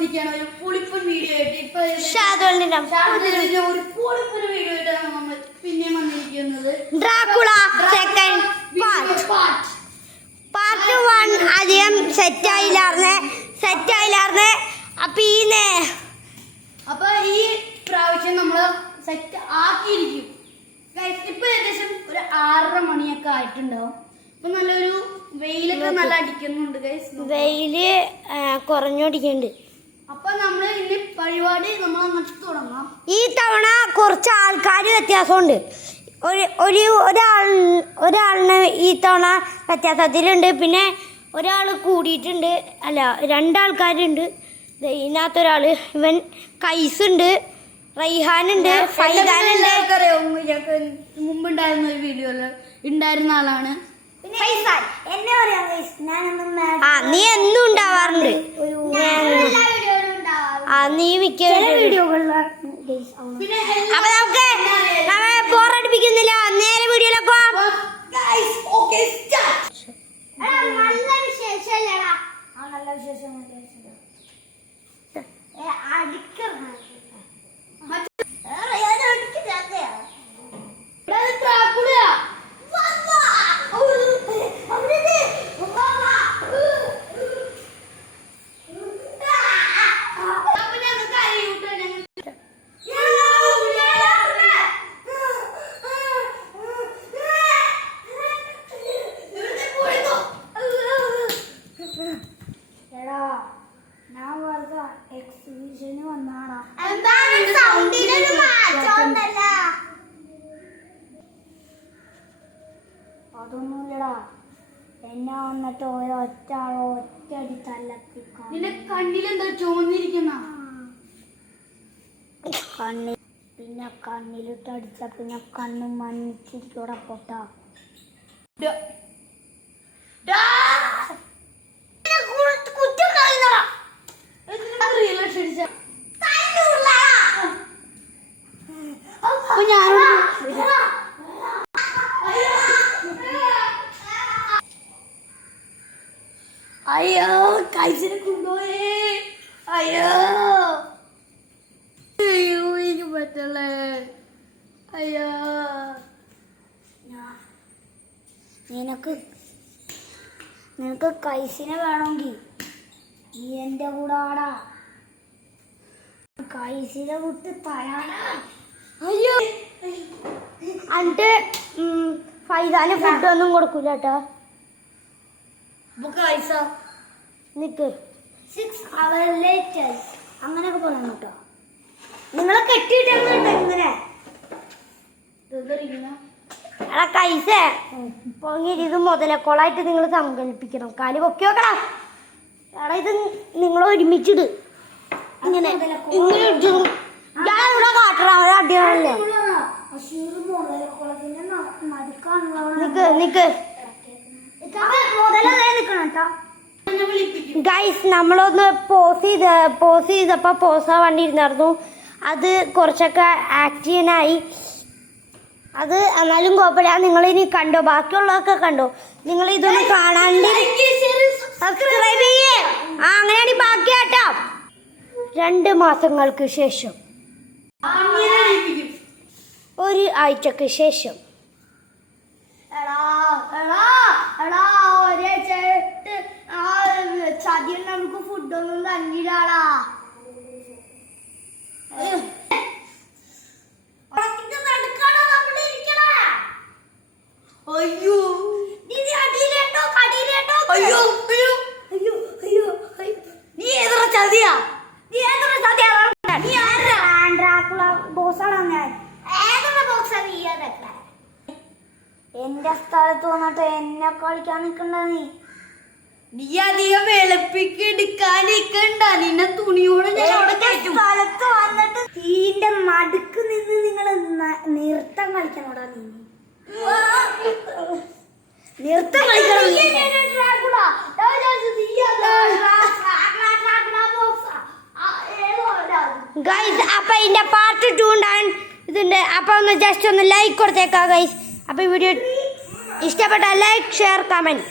വന്നിരിക്കുകയാണ് ഒരു പൊളിപ്പൻ വീഡിയോ ആയിട്ട്. ഇപ്പൊ ഒരു പൊളിപ്പൻ വീഡിയോ ആയിട്ടാണ് നമ്മൾ പിന്നെയും വന്നിരിക്കുന്നത്. ഡ്രാക്കുള സെക്കൻഡ് പാർട്ട് 1 അധികം സെറ്റായില്ലാർന്ന്. അപ്പൊ ഈ പ്രാവശ്യം നമ്മള് സെറ്റ് ആക്കിയിരിക്കും. ഇപ്പൊ ഏകദേശം ഒരു 6:30 മണിയൊക്കെ ആയിട്ടുണ്ടാവും. ഇപ്പൊ നല്ലൊരു വെയിലൊക്കെ നല്ല അടിക്കുന്നുണ്ട് ഗൈസ്. വെയില് കുറഞ്ഞോടിക്കുന്നുണ്ട്. അപ്പൊ നമ്മള് ഇനി പരിപാടി നമ്മൾ അങ്ങോട്ട് തുടങ്ങാം. ഈ തവണ കുറച്ച് ആൾക്കാർ വ്യത്യാസമുണ്ട്. ഒരാളിന് ഈ തവണ വ്യത്യാസത്തിലുണ്ട്. പിന്നെ ഒരാൾ കൂടിയിട്ടുണ്ട്. അല്ല, 2 ആൾക്കാരുണ്ട്. ഇതിനകത്തൊരാള് ഇവൻ കൈസുണ്ട്, റൈഹാനുണ്ട്, ഫൈദാനുണ്ട്. മുമ്പുണ്ടായിരുന്ന ഒരു വീഡിയോയില് ഉണ്ടായിരുന്ന ആളാണ്. നീ എന്നും ഉണ്ടാവാറുണ്ട്. നീ മിക്ക വീഡിയോകളിലാണ്. അപ്പൊ നമുക്ക് ബോറടിപ്പിക്കുന്നില്ല, നേരെ വീഡിയോയിലപ്പോ. നല്ല വിശേഷമല്ലടാ. നല്ല വിശേഷം. അതൊന്നുമില്ലടാ, എന്നെ വന്നിട്ട് ഒറ്റയടി തല്ലപ്പിക്കാം. നിന്റെ കണ്ണിലെന്താ ചോന്നിരിക്കുന്ന? പിന്നെ കണ്ണിലിട്ട് അടിച്ച പിന്നെ കണ്ണ് മണ്ണിച്ചിരിക്കൂടെ പൊട്ട. അയ്യോ, കൈസിനെ കൊണ്ടുപോയേ. അയ്യോ എനിക്ക് പറ്റല്ലേ. അയ്യോ, നിനക്ക് കൈസിനെ വേണമെങ്കിൽ നീ എൻ്റെ കൂടെ ആടാ. കൈസിനെ വിട്ട് തരാടാ. അയ്യോ, എന്നിട്ട് ഫൈദാന് ഫുഡൊന്നും കൊടുക്കൂല കേട്ടോ. നിക്ക് 6 hours later അങ്ങനെയൊക്കെ പറയണം കേട്ടോ. നിങ്ങളെ കെട്ടിയിട്ടാണ് കേട്ടോ ഇങ്ങനെ. എടാ കൈസേ, പൊങ്ങിയിട്ട് ഇത് മുതലക്കോളായിട്ട് നിങ്ങൾ സങ്കല്പിക്കണം. കാല് പൊക്കി വെക്കണം. എടാ ഇത് നിങ്ങൾ ഒരുമിച്ചിട്. ഇങ്ങനെ ഇങ്ങനെ ഇവിടെ കാട്ടണം. അവിടെ അടിയാണല്ലോ. നിക്ക് നിക്ക് ഗൈസ്, നമ്മളൊന്ന് പോസ് ചെയ്തപ്പോൾ പോസാവാണ്ടിരുന്നായിരുന്നു. അത് കുറച്ചൊക്കെ ആക്ട് ചെയ്യാനായി. അത് എന്നാലും കുഴപ്പമില്ല. നിങ്ങളിനി കണ്ടോ, ബാക്കിയുള്ളതൊക്കെ കണ്ടോ. നിങ്ങൾ ഇതൊന്നും കാണാണ്ട് സബ്സ്ക്രൈബ് ചെയ്യേ. അങ്ങനെയാണ് ബാക്കി കേട്ടോ. 2 മാസങ്ങൾക്ക് ശേഷം, 1 ആഴ്ചക്ക് ശേഷം. ചതിയിൽ നമുക്ക് ഫുഡൊന്നും തന്നിടാടാ. അയ്യോ, അടിയിലേട്ടോ കടിയിലേട്ടോ. അയ്യോ അയ്യോ അയ്യോ അയ്യോ. നീ ഏതാ ചതിയാ? എന്റെ സ്ഥലത്ത് വന്നിട്ട് എന്നെ കളിക്കാൻ നിക്കണ്ട. നീ അധികം വിളപ്പിക്കെടുക്കാണ്ടിരിക്കണ്ട. നിന്നെ തുണിയോട് ഞാൻ അവിടെ കയറ്റും. സ്ഥലത്ത് വന്നിട്ട് തീന്റെ നടുക്ക് നിന്ന് നിങ്ങൾ നൃത്തം കളിക്കണോടാ. നീ നൃത്തം കളിക്കണം. ഗൈസ്, അപ്പൊ ഇതിന്റെ പാർട്ട് 2 ഉണ്ടാകാൻ ഇതിന്റെ. അപ്പൊ ഒന്ന് ജസ്റ്റ് ഒന്ന് ലൈക്ക് കൊടുത്തേക്കാം ഗൈസ്. അപ്പൊ ഈ വീഡിയോ ഇഷ്ടപ്പെട്ട ലൈക്ക്, ഷെയർ, കമന്റ്.